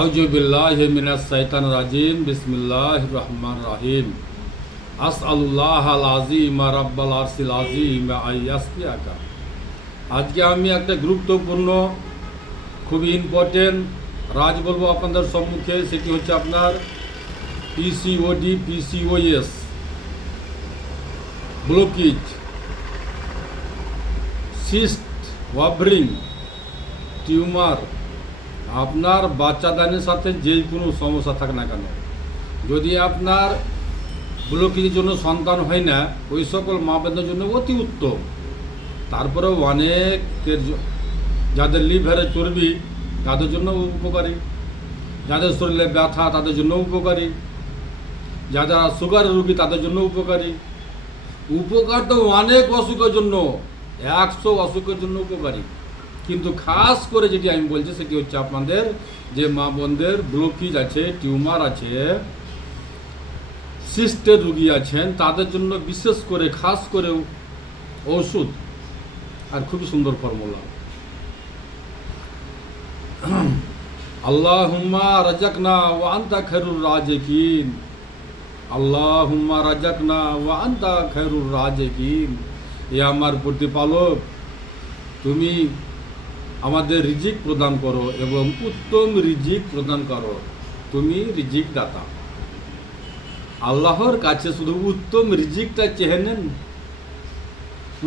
আউযু বিল্লাহি মিনাশ শাইতানির রাজিম বিসমিল্লাহির রহমানির রহিম আসআলুল্লাহাল আযীম রাব্বাল আরশিল আযীম আইয়াসফিয়াকা। আজকে আমি একটা গুরুত্বপূর্ণ খুবই ইম্পর্টেন্ট রাজ বলবো আপনাদের সম্মুখে। সেটি হচ্ছে আপনার PCOD PCOS blockage, cyst, ovarian tumour. আপনার বাচ্চাদানের সাথে যে কোনো সমস্যা থাকে না কেন, যদি আপনার ব্লকেজের জন্য সন্তান হয় না, ওই সকল মা বোনদের জন্য অতি উত্তম। তারপরেও অনেকের যাদের লিভারে চর্বি তাদের জন্য উপকারী, যাদের শরীরে ব্যথা তাদের জন্য উপকারী, যারা সুগার রোগী তাদের জন্য উপকারী। উপকার তো অনেক অসুখের জন্য, 100 অসুখের জন্য উপকারী। কিন্তু খাস করে যেটি আমি বলছি সেটি হচ্ছে আপনাদের যে মা বোনদের ব্লকেজ আছে, টিউমার আছে, সিস্টের রোগী আছেন, তাদের জন্য বিশেষ করে খাস করে ওষুধ আর খুবই সুন্দর ফর্মুলা। আল্লাহুম্মা রাযাকনা ওয়া আনতা খায়রুর রাযিকিন, আল্লাহুম্মা রাযাকনা ওয়া আনতা খায়রুর রাযিকিন। এ আমার প্রতিপালক, তুমি আমাদের রিজিক প্রদান করো এবং উত্তম রিজিক প্রদান করো, তুমি রিজিক দাতা। আল্লাহর কাছে শুধু উত্তম রিজিকটা চেয়ে নেন,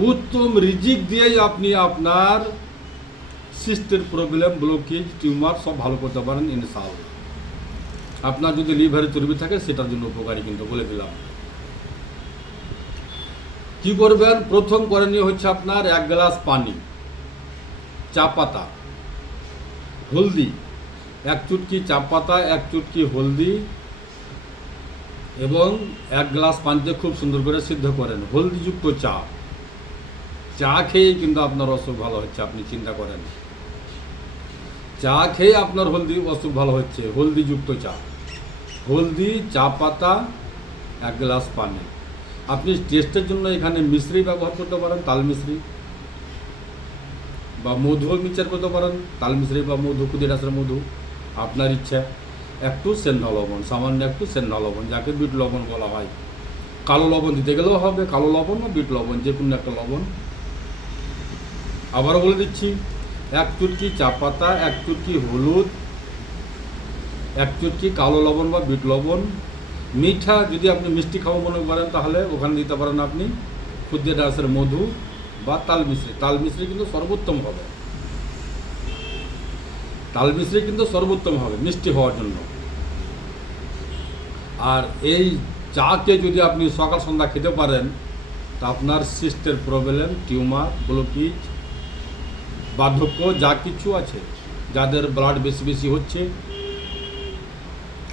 উত্তম রিজিক দিয়েই আপনি আপনার সিস্টের প্রবলেম, ব্লকেজ, টিউমার সব ভালো করতে পারেন ইনশাআল্লাহ। আপনার যদি লিভারে চর্বি থাকে সেটার জন্য উপকারী, কিন্তু বলে দিলাম। কি করবেন? প্রথম করণীয় হচ্ছে আপনার 1 গ্লাস পানি, চা পাতা, হলদি, 1 চুটকি চা পাতা, 1 চুটকি হলদি এবং 1 গ্লাস পানিতে খুব সুন্দর করে সিদ্ধ করেন। হলদিযুক্ত চা, চা খেয়েই কিন্তু আপনার অসুখ ভালো হচ্ছে, আপনি চিন্তা করেন। চা খেয়ে আপনার অসুখ ভালো হচ্ছে, হলদিযুক্ত চা, হলদি, চা পাতা, 1 গ্লাস পানি। আপনি টেস্টের জন্য এখানে মিশ্রি ব্যবহার করতে পারেন, তাল মিশ্রি, বা মধুও মিক্সচার করতে পারেন, তাল মিশ্রি বা মধু, কুদিরাসের মধু, আপনার ইচ্ছা। একটু সেন্ধা লবণ, সামান্য একটু সেন্ধা লবণ, যাকে বিট লবণ বলা হয়। কালো লবণ দিতে গেলেও হবে, কালো লবণ বা বিট লবণ, যে কোনো একটা লবণ। আবারও বলে দিচ্ছি, 1 চুটকি চা পাতা, 1 চুটকি হলুদ, 1 চুটকি কালো লবণ বা বিট লবণ। মিঠা যদি আপনি মিষ্টি খাওয়া মনে করেন তাহলে ওখানে দিতে পারেন আপনি ক্ষুদ্রাসের মধু বা তাল মিশ্রি। তাল মিশ্রি কিন্তু সর্বোত্তম হবে, তাল মিশ্রি কিন্তু সর্বোত্তম হবে মিষ্টি হওয়ার জন্য। আর এই চাকে যদি আপনি সকাল সন্ধ্যা খেতে পারেন তা আপনার সিস্টের প্রবলেম, টিউমার, ব্লকেজ, বার্ধক্য যা কিছু আছে, যাদের ব্লাড বেশি বেশি হচ্ছে,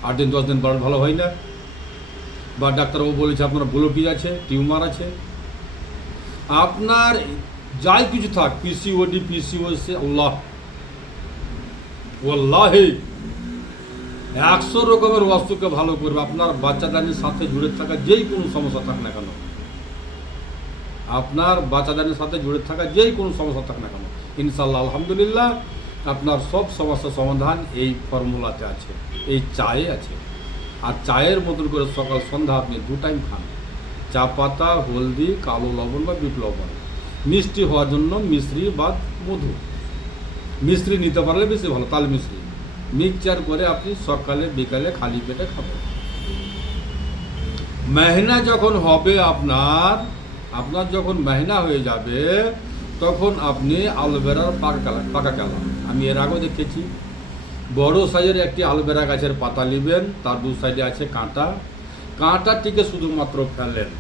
8 দিন 10 দিন ব্লাড ভালো হয় না, বা ডাক্তারবাবু বলেছে আপনার ব্লকেজ আছে, টিউমার আছে, আপনার যাই কিছু থাক, পিসিওডি পিসিওএস, আল্লাহি 100 রকমের অসুখকে ভালো করবে। আপনার বাচ্চাদানির সাথে জুড়ে থাকা যেই কোনো সমস্যা থাক না কেন, আপনার বাচ্চাদানির সাথে জুড়ে থাকা যেই কোনো সমস্যা থাক না কেন, ইনশাআল্লাহ আলহামদুলিল্লাহ আপনার সব সমস্যার সমাধান এই ফর্মুলাতে আছে, এই চায়ে আছে। আর চায়ের মতন করে সকাল সন্ধ্যা আপনি 2 টাইম খান। চা পাতা, হলদি, কালো লবণ বা বিট লবণ। মিষ্টি হওয়ার জন্য মিশ্রি বা মধু, মিশ্রি নিতে পারলে বেশি ভালো, তাল মিশ্রি মিক্সচার করে আপনি সকালে বিকালে খালি পেটে খাবেন। মেহনা যখন হবে আপনার যখন মেহনা হয়ে যাবে তখন আপনি অ্যালোভেরার পাকা কালা, আমি এর আগেও দেখেছি, বড় সাইজের একটি অ্যালোভেরা গাছের পাতা নেবেন, তার 2 সাইডে আছে কাঁটা, কাঁটাটিকে শুধুমাত্র ফেলেন।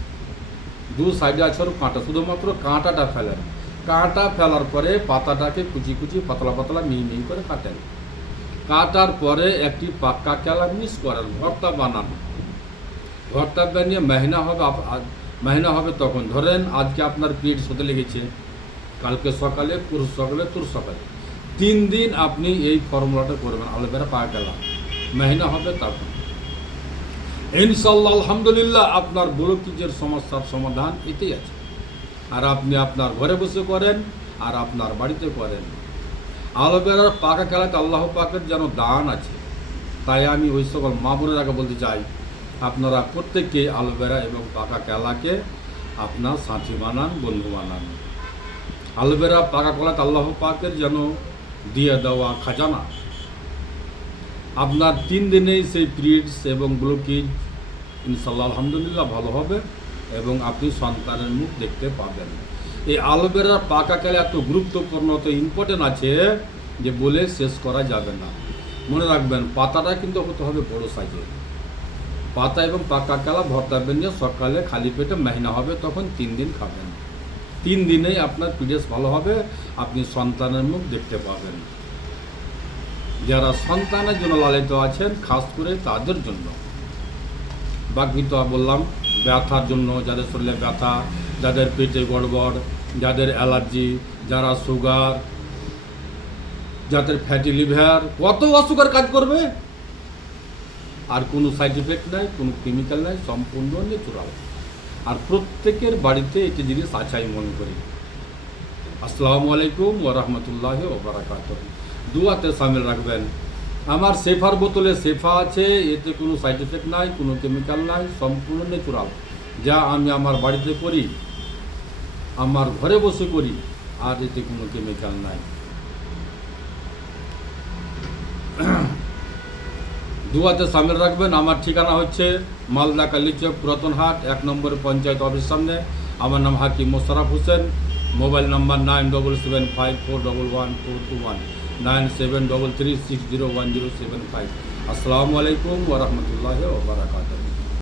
2 সাইডে আছে কাঁটা, শুধুমাত্র কাঁটাটা ফেলেন। কাঁটা ফেলার পরে পাতাটাকে কুচি কুচি পাতলা পাতলা মিহি মিহি করে কাটেন। কাটার পরে একটি পাক্কা কেলা মিক্স করেন, ভর্তা বানান। ভর্তা বানিয়ে মেহনা হবে তখন ধরেন আজকে আপনার পিরিয়ডস হতে লেগেছে, কালকে সকালে, পুরুষ সকালে, তোর সকালে, 3 দিন আপনি এই ফর্মুলাটা করবেন, অ্যালোভেরা পাকা কেলা, মেহনা হবে তখন ইনশাআল্লাহ আলহামদুলিল্লাহ আপনার ব্লকেজের সমস্যার সমাধান এতেই আছে। আর আপনি আপনার ঘরে বসে করেন আর আপনার বাড়িতে করেন। অ্যালোভেরার পাকা খেলাতে আল্লাহ পাকের যেন দান আছে, তাই আমি ওই সকল মা বোনের আগে বলতে চাই, আপনারা প্রত্যেককে অ্যালোভেরা এবং পাকা কলাকে আপনার সাথী বানান, বন্ধু বানান। অ্যালোভেরা পাকা কলা আল্লাহ পাকের যেন দিয়ে দেওয়া খাজানা। আপনার 3 দিনেই সেই পিরিয়ডস এবং ব্লকেজ ইনশাল্লাহ আলহামদুলিল্লাহ ভালো হবে এবং আপনি সন্তানের মুখ দেখতে পাবেন। এই অ্যালোভেরার পাকা কলা এত গুরুত্বপূর্ণ, এত ইম্পর্টেন্ট আছে যে বলে শেষ করা যাবে না। মনে রাখবেন, পাতাটা কিন্তু হতে হবে বড় সাইজের। পাতা এবং পাকা কলা ভর্তা বেঁধে সকালে খালি পেটে মাহিনা হবে, তখন 3 দিন খাবেন। 3 দিনেই আপনার পিরিয়ডস ভালো হবে, আপনি সন্তানের মুখ দেখতে পাবেন। যারা সন্তানের জন্য লালিত আছেন, খাস করে তাদের জন্য। বাকি তো বললাম, ব্যথার জন্য, যাদের শরীরে ব্যথা, যাদের পেটে গড়বড়, যাদের অ্যালার্জি, যারা সুগার, যাদের ফ্যাটি লিভার, কত অসুখের কাজ করবে, আর কোনো সাইড এফেক্ট নাই, কোনো কেমিক্যাল নাই, সম্পূর্ণ ন্যাচুরাল। আর প্রত্যেকের বাড়িতে একটি জিনিস আছে আমি মনে করি। আসসালামু আলাইকুম ওয়া রাহমাতুল্লাহি ওয়া বারাকাতুহু। দুয়াতে শামিল রাখবেন। আমার সেফার বোতলে সেফা আছে, এতে কোনো সাইড এফেক্ট নাই, কোনো কেমিক্যাল নাই, সম্পূর্ণ ন্যাচুরাল। যা আমি আমার বাড়িতে করি, আমার ঘরে বসে করি, আর এতে কোনো কেমিক্যাল নাই। দুয়াতে শামিল রাখবেন। আমার ঠিকানা হচ্ছে মালদা কালীচক পুরাতন হাট, 1 নম্বর পঞ্চায়েত অফিস সামনে। আমার নাম হাকিম মোশাররফ হোসেন। Mobile number 9775411421, 9733601075। আসসালামু আলাইকুম ওয়া রাহমাতুল্লাহি ওয়া বারাকাতুহু।